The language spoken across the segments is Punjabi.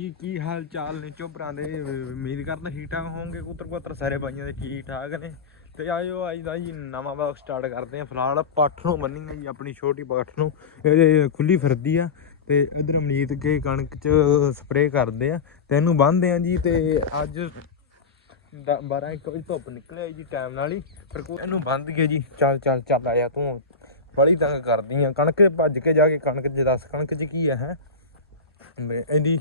ਕੀ ਕੀ ਹਾਲ ਚਾਲ ਨੇ ਚੋਬਰਾਂ ਦੇ? ਉਮੀਦ ਕਰਦਾ ਠੀਕ ਠਾਕ ਹੋਵੋਗੇ। ਕੁੱਤਰ ਕੁੱਤਰ ਸਾਰੇ ਭਾਈਆਂ ਦੇ ਠੀਕ ਠਾਕ ਨੇ। ਤੇ ਆਇਓ ਅੱਜ ਦਾ ਜੀ ਨਵਾਂ ਵਲੌਗ ਸਟਾਰਟ ਕਰਦੇ ਆ ਫਿਲਹਾਲ ਪੱਠ ਨੂੰ ਬੰਨੀ ਆ ਜੀ, ਆਪਣੀ ਛੋਟੀ ਪੱਠ ਨੂੰ। ਇਹ ਖੁੱਲੀ ਫਿਰਦੀ ਆ। ਤੇ ਇਧਰ ਅਮਨੀਤ ਕੇ ਕਣਕ ਚ ਸਪਰੇਅ ਕਰਦੇ ਆ। ਤੇ ਇਹਨੂੰ ਬੰਨਦੇ ਆ ਜੀ, ਤੇ ਅੱਜ 12 1 ਵਜੇ ਧੁੱਪ ਨਿਕਲਿਆ ਜੀ ਟਾਈਮ ਨਾਲ ਹੀ। ਪਰ ਕੋਈ ਇਹਨੂੰ ਬੰਦ ਕੇ ਜੀ। ਚੱਲ ਚੱਲ ਚੱਲ ਆਇਆ ਤੂੰ। ਬੜੀ ਤੰਗ ਕਰਦੀ ਆ। ਕਣਕ ਭੱਜ ਕੇ ਜਾ ਕੇ ਕਣਕ ਚ ਦੱਸ, ਕਣਕ ਚ ਕੀ ਆ, ਹੈ? ਇਹਦੀ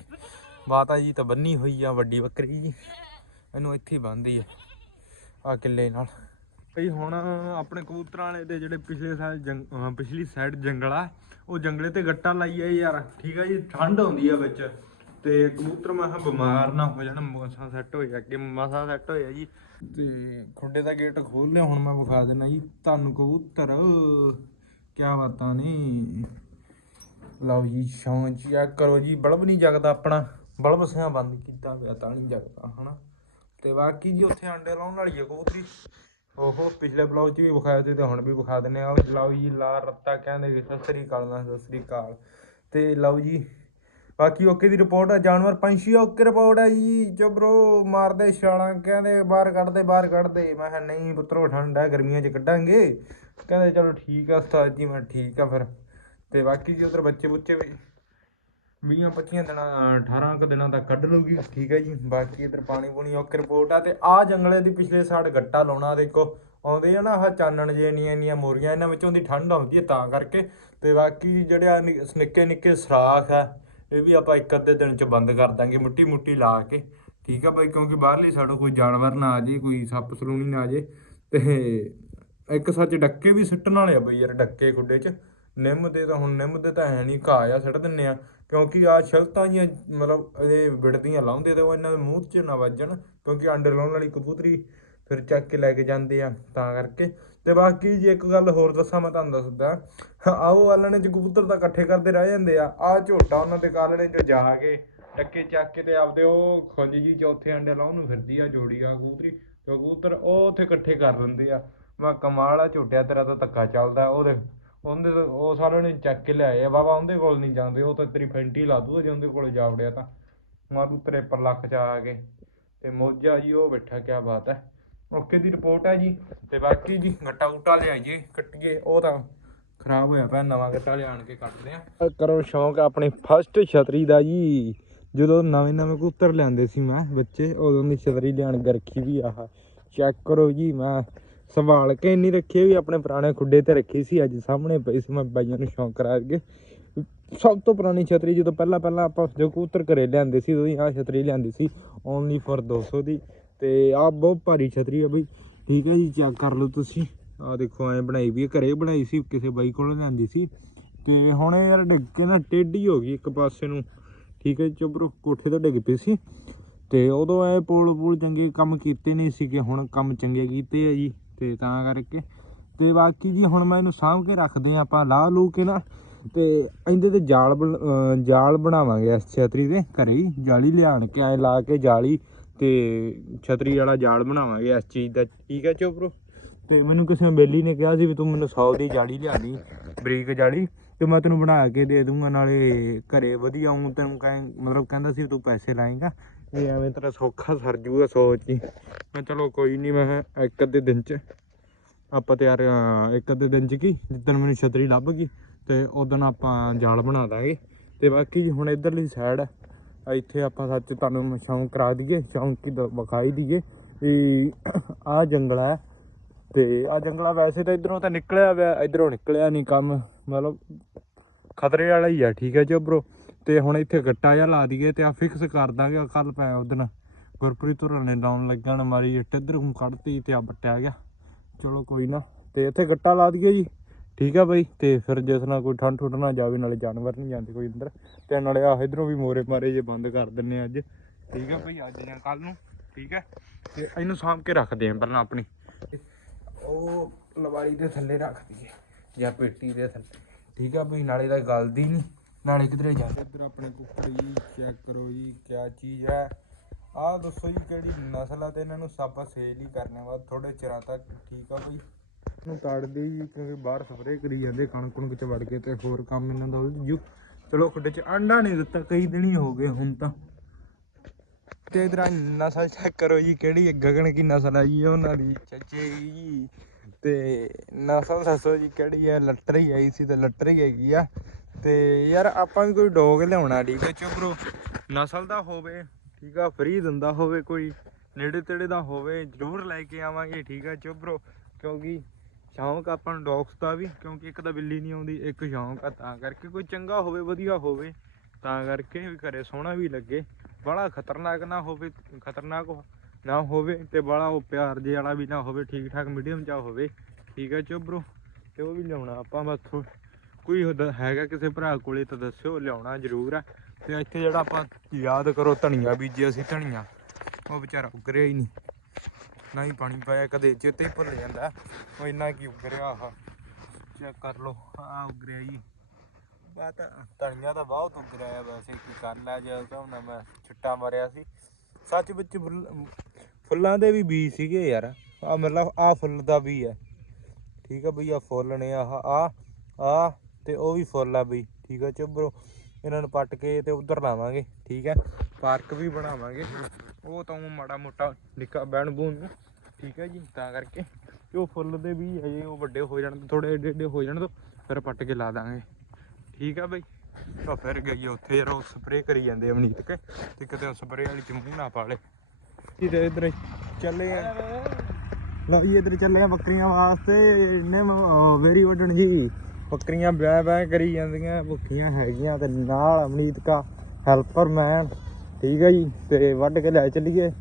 ਮਾਤਾ ਜੀ ਤਾਂ ਬੰਨੀ ਹੋਈ ਆ ਵੱਡੀ ਬੱਕਰੀ ਜੀ। ਇਹਨੂੰ ਇੱਥੇ ਹੀ ਬੰਨਦੀ ਆ ਆ ਕਿੱਲੇ ਨਾਲ। ਭਈ ਹੁਣ ਆਪਣੇ ਕਬੂਤਰਾਂ ਵਾਲੇ ਦੇ ਜਿਹੜੇ ਪਿਛਲੇ ਸਾਲ ਪਿਛਲੀ ਸਾਈਡ ਜੰਗਲ ਉਹ ਜੰਗਲੇ ਤੇ ਗੱਟਾ ਲਾਈ ਆ ਯਾਰ। ਠੀਕ ਆ ਜੀ ਠੰਡ ਆਉਂਦੀ ਆ ਵਿੱਚ। ਤੇ ਕਬੂਤਰ ਮੈਂ ਬਿਮਾਰ ਨਾ ਹੋ ਜਾਣ ਮਸਾਂ ਸੈੱਟ ਹੋਏ ਅੱਗੇ ਮਸਾਂ ਸੈੱਟ ਹੋਇਆ ਜੀ। ਤੇ ਖੁੱਡੇ ਦਾ ਗੇਟ ਖੋਲ ਲਿਆ ਹੁਣ ਮੈਂ ਵਿਖਾ ਦੇਣਾ ਜੀ। ਤੁਹਾਨੂੰ ਕਬੂਤਰ ਕਿਆ ਬਾਤਾਂ ਨੇ। ਲਓ ਜੀ ਸ਼ੌਂਚ ਚੈੱਕ ਕਰੋ ਜੀ ਬਲਬ ਨਹੀਂ ਜਗਦਾ ਆਪਣਾ। ਬਲਬ ਸਿਆਂ ਬੰਦ ਕੀਤਾ ਪਿਆ ਤਾਂ ਨਹੀਂ ਜਗਦਾ, ਹਨਾ। ਤੇ ਬਾਕੀ ਜੀ ਉੱਥੇ ਅੰਡੇ ਲਾਉਣ ਵਾਲੀ ਹੈ ਕਬੂਤਰੀ। ਉਹ ਪਿਛਲੇ ਬਲੌਗ 'ਚ ਵੀ ਵਿਖਾਇਆ ਸੀ ਤੇ ਹੁਣ ਵੀ ਵਿਖਾ ਦਿੰਨੇ ਆ। ਲਓ ਜੀ, ਲਾ ਰੱਤਾ ਕਹਿੰਦੇ ਵੀ, ਸਤਿ ਸ੍ਰੀ ਅਕਾਲ ਨਾ ਸਤਿ ਸ੍ਰੀ ਅਕਾਲ। ਤੇ ਲਓ ਜੀ, ਬਾਕੀ ਓਕੇ ਦੀ ਰਿਪੋਰਟ ਆ, ਜਾਨਵਰ ਪੰਛੀ ਓਕੇ ਰਿਪੋਰਟ ਆ ਜੀ। ਜਬਰੋ ਮਾਰਦੇ ਛਾਲਾਂ, ਕਹਿੰਦੇ ਬਾਹਰ ਕੱਢਦੇ ਬਾਹਰ ਕੱਢਦੇ। ਮੈਂ ਕਿਹਾ ਨਹੀਂ ਪੁੱਤਰੋ, ਠੰਡ ਹੈ ਗਰਮੀਆਂ 'ਚ ਕੱਢਾਂਗੇ। ਕਹਿੰਦੇ ਚਲੋ ਠੀਕ ਆ, ਉਸਤਾਦ ਜੀ, ਮੈਂ ਠੀਕ ਆ ਫਿਰ। ਤੇ ਬਾਕੀ ਜੀ, ਉਧਰ ਬੱਚੇ ਬੁੱਚੇ ਵੀ 20 25 ਦਿਨਾਂ 18 ਕੁ ਦਿਨਾਂ ਤੱਕ ਕੱਢ ਲੂਗੀ ਠੀਕ ਹੈ ਜੀ, ਬਾਕੀ ਇਧਰ ਪਾਣੀ ਪੂਣੀ ਓਕੇ ਰਿਪੋਰਟ ਆ ਤੇ ਆ ਜੰਗਲੇ ਦੀ ਪਿਛਲੇ ਸਾਈਡ ਗੱਟਾ ਲਾਉਣਾ ਦੇਖੋ। ਆਉਂਦੇ ਆ ਨਾ ਆਹ ਚਾਨਣ ਜੇ ਇੰਨੀਆਂ ਇੰਨੀਆਂ ਮੋਰੀਆਂ, ਇਹਨਾਂ ਵਿੱਚੋਂ ਦੀ ਠੰਡ ਆਉਂਦੀ ਹੈ ਤਾਂ ਕਰਕੇ। ਤੇ ਬਾਕੀ ਜਿਹੜੇ ਆ ਨਿੱਕੇ ਨਿੱਕੇ ਸਰਾਖ ਆ, ਇਹ ਵੀ ਆਪਾਂ ਇੱਕ ਅੱਧੇ ਦਿਨ ਚ ਬੰਦ ਕਰ ਦਾਂਗੇ, ਮੁੱਟੀ ਮੁੱਟੀ ਲਾ ਕੇ। ਠੀਕ ਆ ਬਾਈ, ਕਿਉਂਕਿ ਬਾਹਰਲੀ ਸਾਈਡੋਂ ਕੋਈ ਜਾਨਵਰ ਨਾ ਆ ਜੇ, ਕੋਈ ਸੱਪ ਸਲੂਣੀ ਨਾ ਆ ਜੇ। ਤੇ ਇੱਕ ਸੱਚ ਡੱਕੇ ਵੀ ਸਿੱਟਣ ਵਾਲੇ ਆ ਬਈ ਯਾਰ, ਡੱਕੇ ਖੁੱਡੇ 'ਚ। ਨਿੰਮ ਦੇ ਤਾਂ ਹੁਣ, ਨਿੰਮ ਦੇ ਤਾਂ ਹੈ ਨਹੀਂ ਘਾਹ ਆ ਸਿੱਟ ਦਿੰਨੇ ਆ। ਕਿਉਂਕਿ ਆ ਛਲਤਾਂ ਜੀਆਂ ਮਤਲਬ ਇਹਦੇ ਵਿੜਦੀਆਂ ਲਾਉਂਦੇ ਤੇ ਉਹ ਇਹਨਾਂ ਦੇ ਮੂੰਹ 'ਚ ਨਾ ਵੱਜਣ, ਕਿਉਂਕਿ ਅੰਡੇ ਲਾਉਣ ਵਾਲੀ ਕਬੂਤਰੀ ਫਿਰ ਚੱਕ ਕੇ ਲੈ ਕੇ ਜਾਂਦੇ ਆ ਤਾਂ ਕਰਕੇ। ਤੇ ਬਾਕੀ ਜੇ ਇੱਕ ਗੱਲ ਹੋਰ ਦੱਸਾਂ ਮੈਂ ਤੁਹਾਨੂੰ ਦੱਸਦਾ। ਆਓ ਵਾਲਣੇ ਚ ਕਬੂਤਰ ਤਾਂ ਇਕੱਠੇ ਕਰਦੇ ਰਹਿ ਜਾਂਦੇ ਆ। ਆ ਝੋਟਾ ਉਹਨਾਂ ਦੇ ਕਾਲਣੇ ਚ ਜਾ ਕੇ ਟੱਕੇ ਚੱਕ ਕੇ ਤੇ ਆਪਦੇ ਉਹ ਖੁੰਝ ਜੀ ਚੌਥੇ ਅੰਡੇ ਲਾਉਣ ਨੂੰ ਫਿਰਦੀ ਆ ਜੋੜੀ ਆ ਕਬੂਤਰੀ। ਤੇ ਕਬੂਤਰ ਉਹ ਉੱਥੇ ਇਕੱਠੇ ਕਰ ਲੈਂਦੇ ਆ। ਮੈਂ ਕਮਾਲ ਆ ਝੋਟਿਆ, ਤੇਰਾ ਤਾਂ ਧੱਕਾ ਚੱਲਦਾ ਉਹਦੇ ਉਹਦੇ ਉਹ ਸਾਰਿਆਂ ਨੇ ਚੱਕ ਕੇ ਲਿਆਏ ਆ। ਬਾਬਾ ਉਹਦੇ ਕੋਲ ਨਹੀਂ ਜਾਂਦੇ, ਉਹ ਤਾਂ ਤੇਰੀ ਫੈਂਟੀ ਲਾ ਦੂਗਾ ਜੇ ਉਹਦੇ ਕੋਲ ਜਾ ਵੜਿਆ ਤਾਂ। ਮਾਰੂ ਤੇਰੇ ਪਰ ਲੱਖ ਚ ਆ ਕੇ। ਤੇ ਮੋਜਾ ਜੀ, ਉਹ ਬੈਠਾ, ਕਿਆ ਬਾਤ ਹੈ ਓਕੇ ਦੀ ਰਿਪੋਰਟ ਹੈ ਜੀ। ਤੇ ਬਾਕੀ ਜੀ, ਗੱਟਾ ਗੁੱਟਾ ਲਿਆਈਏ ਕੱਟੀਏ ਉਹ ਤਾਂ ਖਰਾਬ ਹੋਇਆ ਪਿਆ, ਨਵਾਂ ਗੱਟਾ ਲਿਆਣ ਕੇ ਕੱਟਦੇ ਆ। ਕਰੋ ਸ਼ੌਂਕ ਆਪਣੀ ਫਸਟ ਛਤਰੀ ਦਾ ਜੀ। ਜਦੋਂ ਨਵੇਂ ਨਵੇਂ ਕਬੂਤਰ ਲਿਆਂਦੇ ਸੀ ਮੈਂ, ਬੱਚੇ, ਉਦੋਂ ਦੀ ਛਤਰੀ ਲਿਆਣ ਕੇ ਰੱਖੀ ਵੀ ਆਹ ਚੈੱਕ ਕਰੋ ਜੀ, ਮੈਂ ਸੰਭਾਲ ਕੇ ਇੰਨੀ ਰੱਖੀ ਵੀ ਆਪਣੇ ਪੁਰਾਣੇ ਖੁੱਡੇ ਤੇ ਰੱਖੀ ਸੀ ਅੱਜ ਸਾਹਮਣੇ ਪਈ ਸੀ ਮੈਂ ਬਾਈਆਂ ਨੂੰ ਸ਼ੌਂਕ ਕਰਾ ਕੇ। ਸਭ ਤੋਂ ਪੁਰਾਣੀ ਛਤਰੀ ਜਦੋਂ ਪਹਿਲਾਂ ਪਹਿਲਾਂ ਆਪਾਂ ਜੋ ਕਬੂਤਰ ਘਰੇ ਲਿਆਂਦੇ ਸੀ ਉਹਦੀ ਆਹ ਛਤਰੀ ਲਿਆਂਦੀ ਸੀ ਓਨਲੀ ਫॉर 200 ਦੀ। ਤੇ ਆਹ ਬਹੁਤ ਭਾਰੀ ਛਤਰੀ ਆ ਬਈ। ਠੀਕ ਹੈ ਜੀ ਚੈੱਕ ਕਰ ਲਓ ਤੁਸੀਂ। ਆਹ ਦੇਖੋ ਐ ਬਣਾਈ ਵੀ ਹੈ, ਘਰੇ ਬਣਾਈ ਸੀ ਕਿਸੇ ਬਾਈ ਕੋਲੋਂ ਲਿਆਂਦੀ ਸੀ। ਤੇ ਹੁਣ ਯਾਰ ਡਿੱਗ ਕੇ ਨਾ ਟੇਢੀ ਹੋ ਗਈ ਇੱਕ ਪਾਸੇ ਨੂੰ। ਠੀਕ ਹੈ ਚੁੱਪਰੋ ਕੋਠੇ ਤੋਂ ਡਿੱਗ ਪਈ ਸੀ। ਤੇ ਉਦੋਂ ਐ ਪੋਲ ਪੂਲ ਚੰਗੇ ਕੰਮ ਕੀਤੇ ਨਹੀਂ ਸੀਗੇ ਹੁਣ ਕੰਮ ਚੰਗੇ ਕੀਤੇ ਆ ਜੀ। ਤੇ ਤਾਂ ਕਰਕੇ ਤੇ ਬਾਕੀ ਜੀ ਹੁਣ ਮੈਂ ਇਹਨੂੰ ਸਾਂਭ ਕੇ ਰੱਖਦੇ ਆ ਆਪਾਂ, ਲਾ ਲੂ ਕੇ ਨਾ, ਤੇ ਇਹਦੇ ਤੇ ਜਾਲ ਬਣ- ਜਾਲ ਬਣਾਵਾਂਗੇ ਇਸ ਛਤਰੀ ਦੇ ਘਰੇ ਹੀ, ਜਾਲੀ ਲਿਆਣ ਕੇ ਐ ਲਾ ਕੇ ਜਾਲੀ ਤੇ ਛਤਰੀ ਵਾਲਾ ਜਾਲ ਬਣਾਵਾਂਗੇ ਇਸ ਚੀਜ਼ ਦਾ, ਠੀਕ ਹੈ ਚੋਪਰੋ ਤੇ ਮੈਨੂੰ ਕਿਸੇ ਬੇਲੀ ਨੇ ਕਿਹਾ ਸੀ ਵੀ ਤੂੰ ਮੈਨੂੰ 100 ਦੀ ਜਾਲੀ ਲਿਆ ਦੀ ਬਰੀਕ ਜਾਲੀ, ਤੇ ਮੈਂ ਤੈਨੂੰ ਬਣਾ ਕੇ ਦੇ ਦੂੰਗਾ, ਨਾਲੇ ਘਰੇ ਵਧੀਆ ਹੂੰ ਤੈਨੂੰ ਕਹਿ, ਮਤਲਬ ਕਹਿੰਦਾ ਸੀ ਵੀ ਤੂੰ ਪੈਸੇ ਲਾਏਗਾ ਵੀ ਐਵੇਂ ਤੇਰਾ ਸੌਖਾ ਸਰ ਜੂਗਾ ਸੋਚ ਹੀ। ਮੈਂ ਚਲੋ ਕੋਈ ਨਹੀਂ ਮੈਂ ਇੱਕ ਅੱਧੇ ਦਿਨ ਚ ਆਪਾਂ ਤਿਆਰ ਇੱਕ ਅੱਧੇ ਦਿਨ ਚ ਕੀ, ਜਿੱਦਣ ਮੈਨੂੰ ਛਤਰੀ ਲੱਭ ਗਈ ਤੇ ਉਦੋਂ ਆਪਾਂ ਜਾਲ ਬਣਾ ਦਾਂਗੇ। ਤੇ ਬਾਕੀ ਜੀ ਹੁਣ ਇਧਰਲੀ ਸਾਈਡ ਹੈ ਇੱਥੇ ਆਪਾਂ ਸੱਚ ਤੁਹਾਨੂੰ ਸ਼ੌਂਕ ਕਰਾ ਦਈਏ, ਸ਼ੌਂਕ ਕੀ ਵਿਖਾਈ ਦਈਏ ਵੀ ਆਹ ਜੰਗਲ ਹੈ ਤੇ ਆ ਜੰਗਲਾ ਵੈਸੇ ਤਾਂ ਇਧਰੋਂ ਤਾਂ ਨਿਕਲਿਆ ਹੋਇਆ ਇਧਰੋਂ ਨਿਕਲਿਆ ਨਹੀਂ ਕੰਮ, ਮਤਲਬ ਖਤਰੇ ਵਾਲਾ ਹੀ ਆ, ਠੀਕ ਹੈ ਜੀ ਬ్రో ਤੇ ਹੁਣ ਇੱਥੇ ਗੱਟਾ ਜਿਹਾ ਲਾ ਦਈਏ ਤੇ ਆ ਫਿਕਸ ਕਰ ਦਾਂਗੇ ਕੱਲ ਪੈ ਉਦਣ ਗੁਰਪ੍ਰੀਤ ਹੋਰਾਂ ਨੇ ਲਾਉਣ ਲੱਗਣ ਮਾਰੀ ਇੱਟ ਇੱਧਰ ਨੂੰ ਕੱਢਤੀ ਤੇ ਆ ਬੱਟਿਆ ਗਿਆ। ਚਲੋ ਕੋਈ ਨਾ, ਤੇ ਇੱਥੇ ਗੱਟਾ ਲਾ ਦਈਏ ਜੀ। ਠੀਕ ਆ ਬਈ, ਤੇ ਫਿਰ ਜਿਸ ਨਾਲ ਕੋਈ ਠੰਡ ਠੁੱਡ ਨਾ ਜਾਵੇ, ਨਾਲੇ ਜਾਨਵਰ ਨਹੀਂ ਜਾਂਦੇ ਕੋਈ ਅੰਦਰ। ਤੇ ਨਾਲੇ ਆ ਇਧਰੋਂ ਵੀ ਮੋਰੇ ਮਾਰੇ ਜੇ ਬੰਦ ਕਰ ਦਿੰਨੇ ਆ ਅੱਜ। ਠੀਕ ਆ ਬਈ, ਅੱਜ ਜਾਂ ਕੱਲ ਨੂੰ। ਠੀਕ ਹੈ ਤੇ ਇਹਨੂੰ ਸਾਂਭ ਕੇ ਰੱਖਦੇ ਆ ਪਹਿਲਾਂ ਆਪਣੀ। ਉਹ ਲਵਾਰੀ ਦੇ ਥੱਲੇ ਰੱਖ ਦਈਏ, ਜਾਂ ਪੇਟੀ ਦੇ ਥੱਲੇ। ਠੀਕ ਆ ਬਈ, ਨਾਲੇ ਤਾਂ ਗਲਦੀ ਨਹੀਂ ਨਾਲੇ ਕਿਧਰੇ ਜਾਂਦੇ ਇੱਧਰ ਆਪਣੇ ਕੁੱਕੜ ਜੀ ਚੈੱਕ ਕਰੋ ਜੀ ਕਿਆ ਚੀਜ਼ ਹੈ। ਆਹ ਦੱਸੋ ਜੀ ਕਿਹੜੀ ਨਸਲ ਆ ਤੇ ਇਹਨਾਂ ਨੂੰ ਆਪਾਂ ਸੇਲ ਹੀ ਕਰਨੇ ਬਾਅਦ ਥੋੜੇ ਚਿਰਾਂ ਤੱਕ ਠੀਕ ਆ ਬਈ। ਨੂੰ ਤਾੜਦੇ ਜੀ ਕਿਉਂਕਿ ਬਾਹਰ ਸਪਰੇਅ ਕਰੀ ਜਾਂਦੇ ਕਣਕ ਕੁਣਕ ਚ ਵੜ ਕੇ ਤੇ ਹੋਰ ਕੰਮ ਇਹਨਾਂ ਦਾ ਉਲਝ ਜੂ। ਚਲੋ ਖੁੱਡੇ ਚ ਅੰਡਾ ਨਹੀਂ ਦਿੱਤਾ ਕਈ ਦਿਨ ਹੀ ਹੋ ਗਏ ਹੁਣ ਤਾਂ। ਤੇ ਇਧਰ ਨਸਲ ਚੈੱਕ ਕਰੋ ਜੀ ਕਿਹੜੀ ਹੈ, ਗਗਨ ਕੀ ਨਸਲ ਹੈ ਜੀ ਉਹਨਾਂ ਦੀ ਚਾਚੇ ਜੀ। ਤੇ ਨਸਲ ਦੱਸੋ ਜੀ ਕਿਹੜੀ ਹੈ ਲੱਟਰੀ ਆਈ ਸੀ ਤੇ ਲੱਟਰੀ ਹੈਗੀ ਆ। ਤੇ ਯਾਰ ਆਪਾਂ ਵੀ ਕੋਈ ਡੋਗ ਲਿਆਉਣਾ ਠੀਕ ਹੈ ਚੁਬਰੋ ਨਸਲ ਦਾ ਹੋਵੇ, ਠੀਕ ਆ ਫਰੀ ਦਿੰਦਾ ਹੋਵੇ ਕੋਈ, ਨੇੜੇ ਤੇੜੇ ਦਾ ਹੋਵੇ, ਜ਼ਰੂਰ ਲੈ ਕੇ ਆਵਾਂਗੇ, ਠੀਕ ਆ ਚੁਬਰੋ ਕਿਉਂਕਿ ਸ਼ੌਂਕ ਆਪਾਂ ਨੂੰ ਡੌਗਸ ਦਾ ਵੀ, ਕਿਉਂਕਿ ਇੱਕ ਤਾਂ ਬਿੱਲੀ ਨਹੀਂ ਆਉਂਦੀ, ਇੱਕ ਸ਼ੌਂਕ ਆ, ਤਾਂ ਕਰਕੇ ਕੋਈ ਚੰਗਾ ਹੋਵੇ, ਵਧੀਆ ਹੋਵੇ, ਤਾਂ ਕਰਕੇ ਵੀ ਘਰੇ ਸੋਹਣਾ ਵੀ ਲੱਗੇ। ਬੜਾ ਖਤਰਨਾਕ ਨਾ ਹੋਵੇ, ਖਤਰਨਾਕ ਨਾ ਹੋਵੇ ਤੇ ਬੜਾ ਉਹ ਪਿਆਰ ਜੇ ਵਾਲਾ ਵੀ ਨਾ ਹੋਵੇ ਠੀਕ ਠਾਕ ਮੀਡੀਅਮ 'ਚ ਹੋਵੇ, ਠੀਕ ਹੈ ਚੁਬਰੋ ਤੇ ਉਹ ਵੀ ਲਿਆਉਣਾ ਆਪਾਂ ਬਸ। ਕੋਈ ਉਹਦਾ ਹੈਗਾ ਕਿਸੇ ਭਰਾ ਕੋਲੇ ਤਾਂ ਦੱਸਿਓ, ਲਿਆਉਣਾ ਜ਼ਰੂਰ ਆ। ਤੇ ਇੱਥੇ ਜਿਹੜਾ ਆਪਾਂ ਯਾਦ ਕਰੋ ਧਨੀਆ ਬੀਜਿਆ ਸੀ, ਧਨੀਆ, ਉਹ ਵਿਚਾਰਾ ਉਗਰਿਆ ਹੀ ਨਹੀਂ। ਨਾ ਹੀ ਪਾਣੀ ਪਾਇਆ, ਕਦੇ ਚੇਤੇ ਹੀ ਭੁੱਲ ਜਾਂਦਾ। ਉਹ ਇੰਨਾ ਕੀ ਉੱਗਰਿਆ ਆਹ। ਚੈੱਕ ਕਰ ਲਓ ਆ ਉੱਗਰਿਆ ਜੀ। ਬਾਤ ਧਨੀਆ ਤਾਂ ਬਹੁਤ ਉਗਰਿਆ ਹੈ ਵੈਸੇ, ਕੀ ਕਰ ਲੈ ਜੇ ਤਾਂ ਹੁਣ ਮੈਂ ਛਿੱਟਾ ਮਾਰਿਆ ਸੀ। ਸੱਚ ਵਿੱਚ ਫੁੱਲ- ਫੁੱਲਾਂ ਦੇ ਵੀ ਬੀਜ ਸੀਗੇ ਯਾਰ। ਆ ਮਤਲਬ ਆ ਫੁੱਲ ਦਾ ਵੀ ਹੈ। ਠੀਕ ਆ ਬਈ ਆ ਫੁੱਲ ਨੇ ਆਹ ਆ ਆ ਤੇ ਉਹ ਵੀ ਫੁੱਲ ਆ ਬਈ, ਠੀਕ ਆ ਚੁੱਬਰੋ ਇਹਨਾਂ ਨੂੰ ਪੱਟ ਕੇ ਤੇ ਉਧਰ ਲਾਵਾਂਗੇ, ਠੀਕ ਹੈ ਪਾਰਕ ਵੀ ਬਣਾਵਾਂਗੇ। ਉਹ ਤਾਂ ਊਂ ਮਾੜਾ ਮੋਟਾ ਨਿੱਕਾ ਬੈਣ ਬੂਨ ਠੀਕ ਹੈ ਜੀ, ਤਾਂ ਕਰਕੇ। ਉਹ ਫੁੱਲ ਦੇ ਵੀ ਅਜੇ ਉਹ ਵੱਡੇ ਹੋ ਜਾਣ ਥੋੜੇ ਏਡੇ ਏਡੇ ਹੋ ਜਾਣ ਤੋਂ, ਫਿਰ ਪੱਟ ਕੇ ਲਾ ਦਾਂਗੇ। ਠੀਕ ਆ ਬਈ। ਤਾਂ ਫਿਰ ਗਈ ਉੱਥੇ ਯਾਰ, ਉਹ ਸਪਰੇਅ ਕਰੀ ਜਾਂਦੇ ਅਮਨੀਤ ਕੇ, ਤੇ ਕਿਤੇ ਉਹ ਸਪਰੇਅ ਵਾਲੀ ਚ ਮੂੰਹ ਨਾ ਪਾ ਲੇ। ਇਹਦੇ ਇਧਰ ਚੱਲੇ ਆ। ਲਓ ਜੀ, ਇਧਰ ਚੱਲੇ ਆ ਬੱਕਰੀਆਂ ਵਾਸਤੇ। ਇਹਨੇ ਵੇਰੀ ਵੱਢਣ ਜੀ। ਬੱਕਰੀਆਂ ਬੈ ਬੈ ਕਰੀ ਜਾਂਦੀਆਂ, ਭੁੱਖੀਆਂ ਹੈਗੀਆਂ ਤੇ ਨਾਲ ਅਮਨੀਤ ਕਾ ਹੈਲਪਰ ਮੈਨ ਠੀਕ ਹੈ ਜੀ, ਤੇ ਵੱਢ ਕੇ ਲੈ ਚੱਲੀਏ।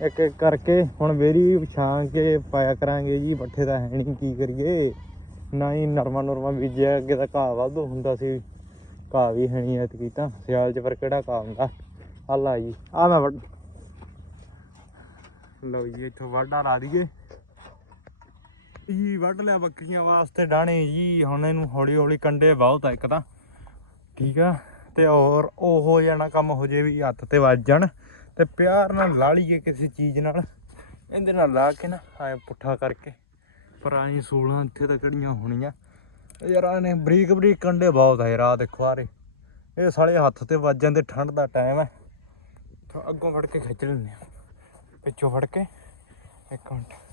ਇੱਕ ਇੱਕ ਕਰਕੇ ਹੁਣ ਵੇਰੀ ਪਛਾਣ ਕੇ ਪਾਇਆ ਕਰਾਂਗੇ ਜੀ, ਪੱਠੇ ਤਾਂ ਹੈ ਨਹੀਂ, ਕੀ ਕਰੀਏ? ਨਾ ਹੀ ਨਰਮਾ ਨਰਮਾ ਬੀਜਿਆ, ਅੱਗੇ ਤਾਂ ਘਾਹ ਵਾਧੂ ਹੁੰਦਾ ਸੀ। ਘਾਹ ਵੀ ਹੈ ਨਹੀਂ ਐਤਕੀ ਤਾਂ, ਸਿਆਲ 'ਚ ਫਿਰ ਕਿਹੜਾ ਘਾਹ ਹੁੰਦਾ? ਆ ਲਾ ਜੀ ਆ ਮੈਂ ਵੱਢ ਲਓ ਜੀ, ਇੱਥੋਂ ਵਾਢਾ ਲਾ ਦਈਏ ਜੀ ਵੱਢ ਲਿਆ ਬੱਕਰੀਆਂ ਵਾਸਤੇ ਡਾਣੇ ਜੀ। ਹੁਣ ਇਹਨੂੰ ਹੌਲੀ ਹੌਲੀ ਕੰਡੇ ਬਹੁਤ ਆ ਇੱਕ ਤਾਂ। ਠੀਕ ਆ? ਤੇ ਹੋਰ ਉਹ ਹੋ ਜਾਣਾ ਕੰਮ ਹੋ ਜੇ ਵੀ ਹੱਥ ਤੇ ਵੱਜ ਜਾਣ ਤੇ ਪਿਆਰ ਨਾਲ ਲਾ ਲਈਏ ਕਿਸੇ ਚੀਜ਼ ਨਾਲ। ਇਹਦੇ ਨਾਲ ਲਾ ਕੇ ਨਾ ਐ ਪੁੱਠਾ ਕਰਕੇ। ਪਰ ਪੁਰਾਣੀ ਸੂਲਾਂ ਇੱਥੇ ਤਾਂ ਕਿਹੜੀਆਂ ਹੋਣੀਆਂ। ਯਾਰ ਆਹ ਬਰੀਕ ਬਰੀਕ ਕੰਡੇ ਬਹੁਤ ਆ ਰਾਹ ਆਹ ਦੇਖੋ ਆਰੇ ਇਹ ਸਾਲੇ ਹੱਥ ਤੇ ਵੱਜ ਜਾਂਦੇ, ਠੰਡ ਦਾ ਟਾਈਮ ਹੈ। ਅੱਗੋਂ ਫੜ ਕੇ ਖਿੱਚ ਲੈਂਦੇ ਆ। ਪਿੱਛੋਂ ਫੜ ਕੇ, ਇੱਕ ਮਿੰਟ।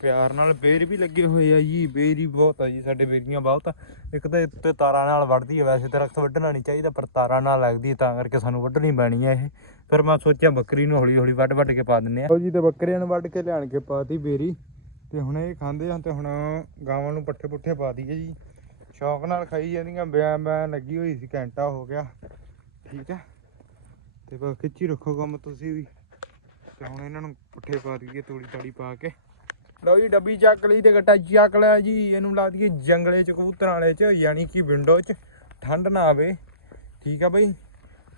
ਪਿਆਰ ਨਾਲ। ਬੇਰ ਵੀ ਲੱਗੇ ਹੋਏ ਆ ਜੀ, ਬੇਰੀ ਬਹੁਤ ਆ ਜੀ, ਸਾਡੇ ਬੇਰੀਆਂ ਬਹੁਤ ਆ। ਇੱਕ ਤਾਂ ਇੱਥੇ ਤਾਰਾਂ ਨਾਲ ਵੱਢਦੀ ਆ, ਵੈਸੇ ਦਰਖਤ ਵੱਢਣਾ ਨਹੀਂ ਚਾਹੀਦਾ, ਪਰ ਤਾਰਾਂ ਨਾਲ ਲੱਗਦੀ ਤਾਂ ਕਰਕੇ ਸਾਨੂੰ ਵੱਢਣੀ ਪੈਣੀ ਹੈ ਇਹ। ਫਿਰ ਮੈਂ ਸੋਚਿਆ ਬੱਕਰੀ ਨੂੰ ਹੌਲੀ ਹੌਲੀ ਵੱਢ ਵੱਢ ਕੇ ਪਾ ਦਿੰਨੇ ਆ। ਜੀ, ਤੇ ਬੱਕਰੀਆਂ ਨੂੰ ਵੱਢ ਕੇ ਲਿਆਣ ਕੇ ਪਾਤੀ ਬੇਰੀ। ਤੇ ਹੁਣ ਇਹ ਖਾਂਦੇ ਆ, ਤੇ ਹੁਣ ਗਾਵਾਂ ਨੂੰ ਪੱਠੇ ਪੁੱਠੇ ਪਾ ਦਈਏ ਜੀ। ਸ਼ੌਕ ਨਾਲ ਖਾਈ ਜਾਂਦੀਆਂ ਬਿਆ ਬਿਆਂ ਲੱਗੀ ਹੋਈ ਸੀ, ਘੰਟਾ ਹੋ ਗਿਆ। ਠੀਕ ਹੈ ਤੇ ਬਸ ਖਿੱਚੀ ਰੱਖੋ ਕੰਮ ਤੁਸੀਂ ਵੀ। ਤੇ ਹੁਣ ਇਹਨਾਂ ਨੂੰ ਪੁੱਠੇ ਪਾ ਦਈਏ ਤੂੜੀ ਤਾੜੀ ਪਾ ਕੇ। ਲਓ ਜੀ, ਡੱਬੀ ਚੱਕ ਲਈ ਤੇ ਗੱਟਾ ਚੱਕ ਲਿਆ ਜੀ। ਇਹਨੂੰ ਲਾ ਦਈਏ ਜੰਗਲੇ ਚ, ਕਬੂਤਰਾਂ ਵਾਲੇ ਚ, ਯਾਨੀ ਕਿ ਵਿੰਡੋ ਚ। ਠੰਡ ਨਾ ਆਵੇ। ਠੀਕ ਆ ਬਈ।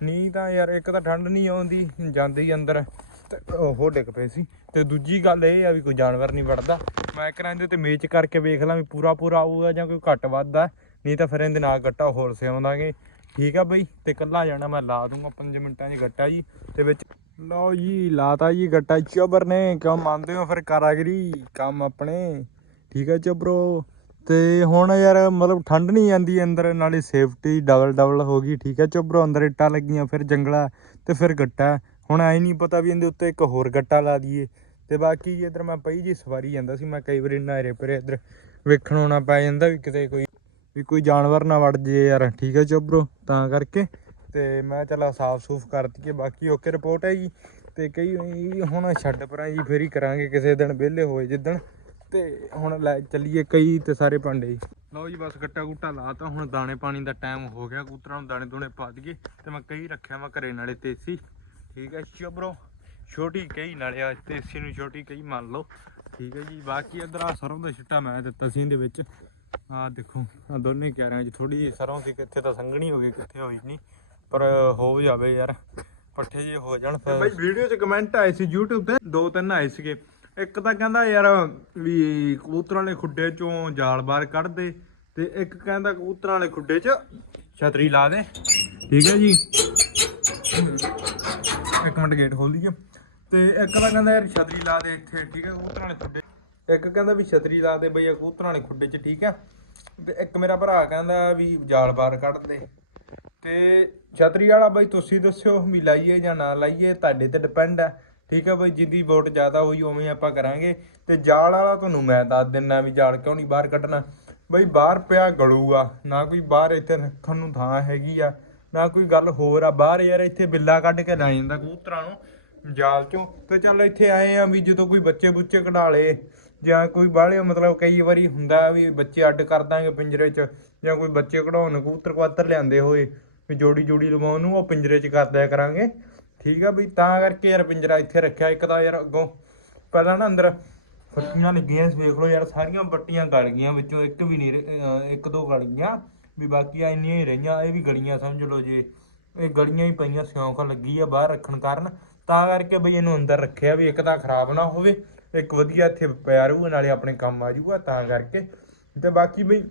ਨਹੀਂ ਤਾਂ ਯਾਰ ਇੱਕ ਤਾਂ ਠੰਡ ਨਹੀਂ ਆਉਂਦੀ, ਜਾਂਦੇ ਹੀ ਅੰਦਰ। ਤੇ ਉਹ ਡਿੱਗ ਪਏ ਸੀ। ਤੇ ਦੂਜੀ ਗੱਲ ਇਹ ਆ ਵੀ ਕੋਈ ਜਾਨਵਰ ਨਹੀਂ ਵੜਦਾ। ਮੈਂ ਕਰਾਂ ਇਹਦੇ ਤੇ ਮੇਚ ਕਰਕੇ ਵੇਖ ਲਾਂ ਵੀ ਪੂਰਾ ਪੂਰਾ ਆਊਗਾ ਜਾਂ ਕੋਈ ਘੱਟ ਵੱਧਦਾ। ਨਹੀਂ ਤਾਂ ਫਿਰ ਇਹਦੇ ਨਾਲ ਗੱਟਾ ਹੋਰ ਸਿਆਉਂਦਾਂਗੇ ਠੀਕ ਆ ਬਈ। ਤੇ ਕੱਲਾ ਜਾਣਾ ਮੈਂ ਲਾ ਦੂੰਗਾ 5 ਮਿੰਟਾਂ 'ਚ ਗੱਟਾ ਜੀ। ਤੇ ਵਿੱਚ ਲਓ ਜੀ, ਲਾਤਾ ਜੀ ਗੱਟਾ ਚੋਬਰ ਨੇ ਕਿਉਂ ਮੰਨਦੇ ਹੋ ਫਿਰ ਕਾਰਾਗਰੀ, ਕੰਮ ਆਪਣੇ। ਠੀਕ ਹੈ ਚੋਬਰੋ? ਤੇ ਹੁਣ ਯਾਰ ਮਤਲਬ ਠੰਡ ਨਹੀਂ ਜਾਂਦੀ ਅੰਦਰ, ਨਾਲੇ ਸੇਫਟੀ ਡਬਲ ਡਬਲ ਹੋ ਗਈ। ਠੀਕ ਹੈ ਚੋਬਰੋ, ਅੰਦਰ ਇੱਟਾਂ ਲੱਗੀਆਂ, ਫਿਰ ਜੰਗਲਾ ਤੇ ਫਿਰ ਗੱਟਾ। ਹੁਣ ਐ ਨਹੀਂ ਪਤਾ ਵੀ ਇਹਦੇ ਉੱਤੇ ਇੱਕ ਹੋਰ ਗੱਟਾ ਲਾ ਦਈਏ। ਤੇ ਬਾਕੀ ਜੀ ਇਧਰ ਮੈਂ ਪਈ ਜੀ, ਸਵਾਰੀ ਜਾਂਦਾ ਸੀ, ਮੈਂ ਕਈ ਵਾਰੀ ਨਾਇਰੇ ਪਰੇ ਇਧਰ ਵੇਖਣ ਆਉਣਾ ਪੈ ਜਾਂਦਾ ਵੀ ਕਿਤੇ ਕੋਈ, ਵੀ ਕੋਈ ਜਾਨਵਰ ਨਾ ਵੜ ਜੇ ਯਾਰ। ਠੀਕ ਹੈ ਚੋਬਰੋ? ਤਾਂ ਕਰਕੇ ਤੇ ਮੈਂ ਚਲਾ ਸਾਫ਼ ਸੂਫ ਕਰ ਦਈਏ ਬਾਕੀ ਓਕੇ ਰਿਪੋਰਟ ਹੈ ਜੀ। ਤੇ ਕਈ ਵਾਰੀ ਹੁਣ ਛੱਡ ਪਰਾਂ ਜੀ, ਫੇਰ ਹੀ ਕਰਾਂਗੇ ਕਿਸੇ ਦਿਨ, ਵਿਹਲੇ ਹੋਏ ਜਿੱਦਣ। ਤੇ ਹੁਣ ਲੈ ਚੱਲੀਏ ਕਈ ਤੇ ਸਾਰੇ ਭਾਂਡੇ ਜੀ। ਲਓ ਜੀ, ਬਸ ਗੱਟਾ ਗੁੱਟਾ ਲਾਤਾ ਹੁਣ ਦਾਣੇ ਪਾਣੀ ਦਾ ਟਾਈਮ ਹੋ ਗਿਆ ਕਬੂਤਰਾਂ ਨੂੰ ਦਾਣੇ ਦੂਣੇ ਪਾ ਦਈਏ। ਤੇ ਮੈਂ ਕਈ ਰੱਖਿਆ ਮੈਂ ਘਰੇ ਨਾਲੇ ਤੇਸੀ ਠੀਕ ਹੈ ਚੋਬਰੋ ਛੋਟੀ ਕਈ ਨਾਲੇ ਆ ਤੇਸੀ ਨੂੰ ਛੋਟੀ ਕਈ ਮੰਨ ਲਓ। ਠੀਕ ਹੈ ਜੀ, ਬਾਕੀ ਇਧਰ ਆ ਸਰੋਂ ਦਾ ਛਿੱਟਾ ਮੈਂ ਦਿੱਤਾ ਸੀ ਇਹਦੇ ਵਿੱਚ। ਆਹ ਦੇਖੋ ਆ ਦੋਨੇ ਕਿਆਰਿਆਂ 'ਚ ਥੋੜੀ ਜਿਹੀ ਸਰੋਂ ਸੀ, ਕਿੱਥੇ ਤਾਂ ਸੰਘਣੀ ਹੋ ਗਈ, ਕਿੱਥੇ ਹੋਈ ਨਹੀਂ। ਪਰ ਹੋ ਜਾਵੇ ਯਾਰ ਪੱਠੇ ਜੇ ਹੋ ਜਾਣ ਫਿਰ। ਬਈ ਵੀਡੀਓ 'ਚ ਕਮੈਂਟ ਆਏ ਸੀ YouTube ਤੇ ਦੋ ਤਿੰਨ ਆਏ ਸੀਗੇ। ਇੱਕ ਤਾਂ ਕਹਿੰਦਾ ਯਾਰ ਵੀ ਕਬੂਤਰਾਂ ਵਾਲੇ ਖੁੱਡੇ 'ਚੋਂ ਜਾਲ ਬਾਹਰ ਕੱਢ ਦੇ ਤੇ ਇੱਕ ਕਹਿੰਦਾ ਕਬੂਤਰਾਂ ਵਾਲੇ ਖੁੱਡੇ 'ਚ ਛਤਰੀ ਲਾ ਦੇ। ਠੀਕ ਹੈ ਜੀ? ਇੱਕ ਮਿੰਟ ਗੇਟ ਖੋਲ ਦਈਏ। ਤੇ ਇੱਕ ਤਾਂ ਕਹਿੰਦਾ ਯਾਰ ਛਤਰੀ ਲਾ ਦੇ ਇੱਥੇ ਠੀਕ ਹੈ ਕਬੂਤਰਾਂ ਵਾਲੇ ਖੁੱਡੇ ਇੱਕ ਕਹਿੰਦਾ ਵੀ ਛਤਰੀ ਲਾ ਦੇ ਬਈ ਕਬੂਤਰਾਂ ਵਾਲੇ ਖੁੱਡੇ 'ਚ ਠੀਕ ਹੈ। ਤੇ ਇੱਕ ਮੇਰਾ ਭਰਾ ਕਹਿੰਦਾ ਵੀ ਜਾਲ ਬਾਹਰ ਕੱਢ ਦੇ। ਤੇ ਛਤਰੀ ਵਾਲਾ ਬਾਈ ਤੁਸੀਂ ਦੱਸਿਓ ਵੀ ਲਾਈਏ ਜਾਂ ਨਾ ਲਾਈਏ, ਤੁਹਾਡੇ ਤੇ ਡਿਪੈਂਡ ਹੈ ਠੀਕ ਹੈ ਬਾਈ, ਜਿੱਦੀ ਵੋਟ ਜ਼ਿਆਦਾ ਹੋਈ ਉਵੇਂ ਆਪਾਂ ਕਰਾਂਗੇ। ਤੇ ਜਾਲ ਵਾਲਾ ਤੁਹਾਨੂੰ ਮੈਂ ਦੱਸ ਦਿੰਨਾ ਵੀ ਜਾਲ ਕਿਉਂ ਨਹੀਂ ਬਾਹਰ ਕੱਢਣਾ। ਬਈ ਬਾਹਰ ਪਿਆ ਗਲੂਗਾ ਨਾ ਕੋਈ ਬਾਹਰ ਇੱਥੇ ਰੱਖਣ ਨੂੰ ਥਾਂ ਹੈਗੀ ਆ, ਨਾ ਕੋਈ ਗੱਲ ਹੋਰ ਆ। ਬਾਹਰ ਯਾਰ ਇੱਥੇ ਬਿੱਲਾ ਕੱਢ ਕੇ ਲੈ ਜਾਂਦਾ ਕਬੂਤਰਾਂ ਨੂੰ ਜਾਲ ਚੋਂ। ਤੇ ਚੱਲ ਇੱਥੇ ਆਏ ਆ ਵੀ ਜਦੋਂ ਕੋਈ ਬੱਚੇ ਬੁੱਚੇ ਕਢਾ ਲੇ, ਜਾਂ ਕੋਈ ਬਾਹਲੇ ਮਤਲਬ ਕਈ ਵਾਰੀ ਹੁੰਦਾ ਵੀ ਬੱਚੇ ਅੱਡ ਕਰ ਦਾਂਗੇ ਪਿੰਜਰੇ 'ਚ, ਜਾਂ ਕੋਈ ਬੱਚੇ ਕਢਾਉਣ ਕਬੂਤਰ ਕਵਾਤਰ ਲਿਆਂਦੇ ਹੋਏ। ਵੀ ਜੋੜੀ ਜੋੜੀ ਲਵਾਉਣ ਨੂੰ ਉਹ ਪਿੰਜਰੇ 'ਚ ਕਰ ਦਿਆ ਕਰਾਂਗੇ। ਠੀਕ ਆ ਵੀ ਤਾਂ ਕਰਕੇ ਯਾਰ ਪਿੰਜਰਾ ਇੱਥੇ ਰੱਖਿਆ ਇੱਕ ਤਾਂ ਯਾਰ ਅੱਗੋਂ। ਪਹਿਲਾਂ ਨਾ ਅੰਦਰ ਫੱਟੀਆਂ ਲੱਗੀਆਂ ਸੀ, ਵੇਖ ਲਓ ਯਾਰ ਸਾਰੀਆਂ ਬੱਟੀਆਂ ਗਲ ਗਈਆਂ ਵਿੱਚੋਂ ਇੱਕ ਵੀ ਨਹੀਂ ਰ- ਅਹ ਇੱਕ ਦੋ ਗਲ ਗਈਆਂ। ਵੀ ਬਾਕੀ ਆ ਇੰਨੀਆਂ ਹੀ ਰਹੀਆਂ ਇਹ ਵੀ ਗਲੀਆਂ ਸਮਝ ਲਓ ਜੇ। ਇਹ ਗਲੀਆਂ ਹੀ ਪਈਆਂ ਸਿਉਂਕ ਲੱਗੀ ਆ ਬਾਹਰ ਰੱਖਣ ਕਾਰਨ। ਤਾਂ ਕਰਕੇ ਬਈ ਇਹਨੂੰ ਅੰਦਰ ਰੱਖਿਆ ਵੀ ਇੱਕ ਤਾਂ ਖਰਾਬ ਨਾ ਹੋਵੇ ਇੱਕ ਵਧੀਆ ਇੱਥੇ ਪਿਆ ਰਹੂਗਾ ਨਾਲੇ ਆਪਣੇ ਕੰਮ ਆ ਜੂਗਾ ਤਾਂ ਕਰਕੇ। ਤੇ ਬਾਕੀ ਬਈ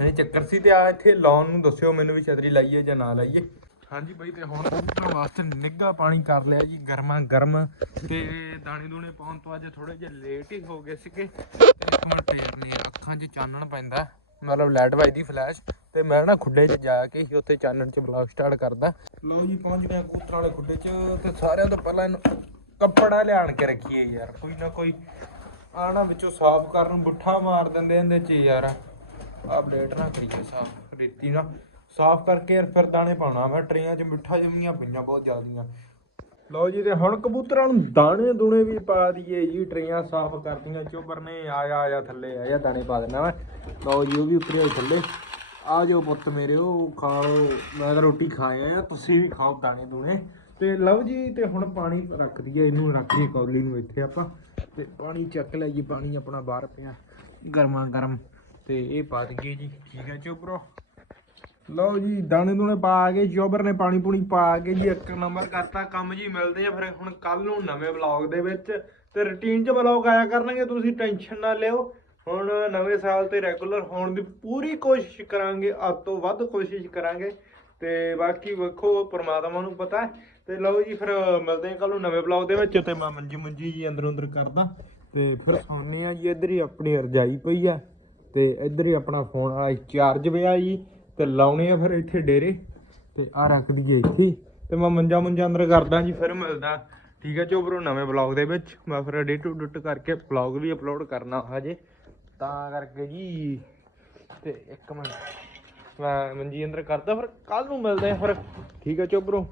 ਇਹ ਚੱਕਰ ਸੀ ਤੇ ਆ ਇੱਥੇ ਲਾਉਣ ਨੂੰ ਦੱਸਿਓ ਮੈਨੂੰ ਵੀ ਛਤਰੀ ਲਾਈਏ ਜਾਂ ਨਾ ਲਾਈਏ। ਹਾਂਜੀ ਬਈ ਤੇ ਹੁਣ ਕਬੂਤਰਾਂ ਵਾਸਤੇ ਨਿੱਘਾ ਪਾਣੀ ਕਰ ਲਿਆ ਜੀ, ਗਰਮਾ ਗਰਮ। ਤੇ ਦਾਣੇ ਦੂਣੇ ਪਾਉਣ ਤੋਂ ਅੱਜ ਥੋੜੇ ਜਿਹਾ ਲੇਟ ਹੀ ਹੋ ਗਏ ਸੀਗੇ। ਇੱਕ ਮਿੰਟ ਯਾਰ ਨੇ ਅੱਖਾਂ 'ਚ ਚਾਨਣ ਪੈਂਦਾ, ਮਤਲਬ ਲਾਈਟ ਵੱਜਦੀ ਫਲੈਸ਼ ਤੇ ਮੈਂ ਨਾ ਖੁੱਡੇ 'ਚ ਜਾ ਕੇ ਹੀ ਉੱਥੇ ਚਾਨਣ 'ਚ ਬਲੌਗ ਸਟਾਰਟ ਕਰਦਾ। ਲਓ ਜੀ, ਪਹੁੰਚ ਗਏ ਕਬੂਤਰਾਂ ਵਾਲੇ ਖੁੱਡੇ 'ਚ। ਤੇ ਸਾਰਿਆਂ ਤੋਂ ਪਹਿਲਾਂ ਇਹਨੂੰ ਕੱਪੜਾ ਲਿਆਣ ਕੇ ਰੱਖੀਏ ਯਾਰ, ਕੋਈ ਨਾ ਕੋਈ। ਆਣਾ ਵਿੱਚੋਂ ਸਾਫ਼ ਕਰਨ ਬੁੱਠਾ ਮਾਰ ਦਿੰਦੇ ਇਹਦੇ 'ਚ ਯਾਰ। ਆ ਬਲੇਡ ਨਾ ਕਰੀਏ, ਸਾਫ਼ ਰੇਤੀ ਨਾ ਸਾਫ਼ ਕਰਕੇ ਫਿਰ ਦਾਣੇ ਪਾਉਣਾ। ਮੈਂ ਟਰੇਆਂ 'ਚ ਮਿੱਠਾ ਜੰਮੀਆਂ ਪਈਆਂ ਬਹੁਤ ਜ਼ਿਆਦੀਆਂ। ਲਓ ਜੀ ਤੇ ਹੁਣ ਕਬੂਤਰਾਂ ਨੂੰ ਦਾਣੇ ਦੁਣੇ ਵੀ ਪਾ ਦਈਏ ਜੀ। ਟਰੇਆਂ ਸਾਫ਼ ਕਰਦੀਆਂ ਚੋਬਰ ਨੇ ਆਇਆ ਜਾ ਥੱਲੇ ਆਇਆ ਦਾਣੇ ਪਾ ਦੇਣਾ ਮੈਂ। ਲਓ ਜੀ, ਉਹ ਵੀ ਉਤਰਿਆ ਥੱਲੇ। ਆ ਜਾਓ ਪੁੱਤ ਮੇਰੇ, ਉਹ ਖਾ ਲਓ ਮੈਂ ਤਾਂ ਰੋਟੀ ਖਾਇਆ ਆ। ਤੁਸੀਂ ਵੀ ਖਾਓ ਦਾਣੇ ਦੂਣੇ। ਤੇ ਲਓ ਜੀ, ਤੇ ਹੁਣ ਪਾਣੀ ਰੱਖ ਦਈਏ। ਇਹਨੂੰ ਰੱਖ ਕੇ ਕੌਲੀ ਨੂੰ ਇੱਥੇ ਆਪਾਂ। ਤੇ ਪਾਣੀ ਚੱਕ ਲਿਆ ਜੀ। ਪਾਣੀ ਆਪਣਾ ਬਾਹਰ ਪਿਆ। ਗਰਮਾ ਗਰਮ ਤੇ ਇਹ ਪਾ ਦਈਏ ਜੀ। ਠੀਕ ਹੈ ਚੋਬਰੋ ਲਓ ਜੀ, ਦਾਣੇ ਦੂਣੇ ਪਾ ਕੇ ਚੋਬਰ ਨੇ ਪਾਣੀ ਪੂਣੀ ਪਾ ਕੇ ਜੀ, ਇੱਕ ਨੰਬਰ ਕਰਤਾ ਕੰਮ ਜੀ, ਮਿਲਦੇ ਆ ਫਿਰ ਹੁਣ ਕੱਲ ਨੂੰ ਨਵੇਂ ਵਲੌਗ ਦੇ ਵਿੱਚ। ਤੇ ਰੁਟੀਨ 'ਚ ਵਲੌਗ ਆਇਆ ਕਰਨਗੇ, ਤੁਸੀਂ ਟੈਨਸ਼ਨ ਨਾ ਲਿਓ। ਹੁਣ ਨਵੇਂ ਸਾਲ ਤੇ ਰੈਗੂਲਰ ਹੋਣ ਦੀ ਪੂਰੀ ਕੋਸ਼ਿਸ਼ ਕਰਾਂਗੇ ਅੱਧ ਤੋਂ ਵੱਧ ਕੋਸ਼ਿਸ਼ ਕਰਾਂਗੇ। ਤੇ ਬਾਕੀ ਵੇਖੋ, ਪਰਮਾਤਮਾ ਨੂੰ ਪਤਾ ਹੈ। ਤੇ ਲਓ ਜੀ ਫਿਰ ਮਿਲਦੇ ਹਾਂ ਕੱਲ ਨੂੰ ਨਵੇਂ ਵਲੌਗ ਦੇ ਵਿੱਚ, ਤੇ ਮੈਂ ਮੰਜੀ ਮੁੰਜੀ ਜੀ ਅੰਦਰ ਅੰਦਰ ਕਰਦਾ। ਤੇ ਫਿਰ ਸੌਂਦੇ ਆ ਜੀ, ਇੱਧਰ ਹੀ ਆਪਣੀ ਰਜਾਈ ਪਈ ਆ। ਤੇ ਇੱਧਰ ਹੀ ਆਪਣਾ ਫੋਨ ਆ ਚਾਰਜ ਪਿਆ ਜੀ ਤੇ ਲਾਉਣੇ ਆ ਫਿਰ ਇੱਥੇ ਡੇਰੇ ਤੇ ਆ ਰੱਖ ਦਈਏ ਇੱਥੇ ਹੀ। ਤੇ ਮੈਂ ਮੰਜਾ ਮੁੰਜਾ ਅੰਦਰ ਕਰਦਾ ਜੀ, ਫਿਰ ਮਿਲਦਾ। ਠੀਕ ਹੈ ਚੋਬਰੋ ਨਵੇਂ ਬਲੌਗ ਦੇ ਵਿੱਚ। ਮੈਂ ਫਿਰ ਐਡਿਟ ਉਡਿਟ ਕਰਕੇ ਬਲੌਗ ਵੀ ਅਪਲੋਡ ਕਰਨਾ ਹਜੇ। ਤਾਂ ਕਰਕੇ ਜੀ, ਤੇ ਇੱਕ ਮਿੰਟ। ਮੈਂ ਮੰਜੀ ਅੰਦਰ ਕਰਦਾ, ਫਿਰ ਕੱਲ ਨੂੰ ਮਿਲਦੇ ਆ ਫਿਰ। ਠੀਕ ਹੈ ਚੋਬਰੋ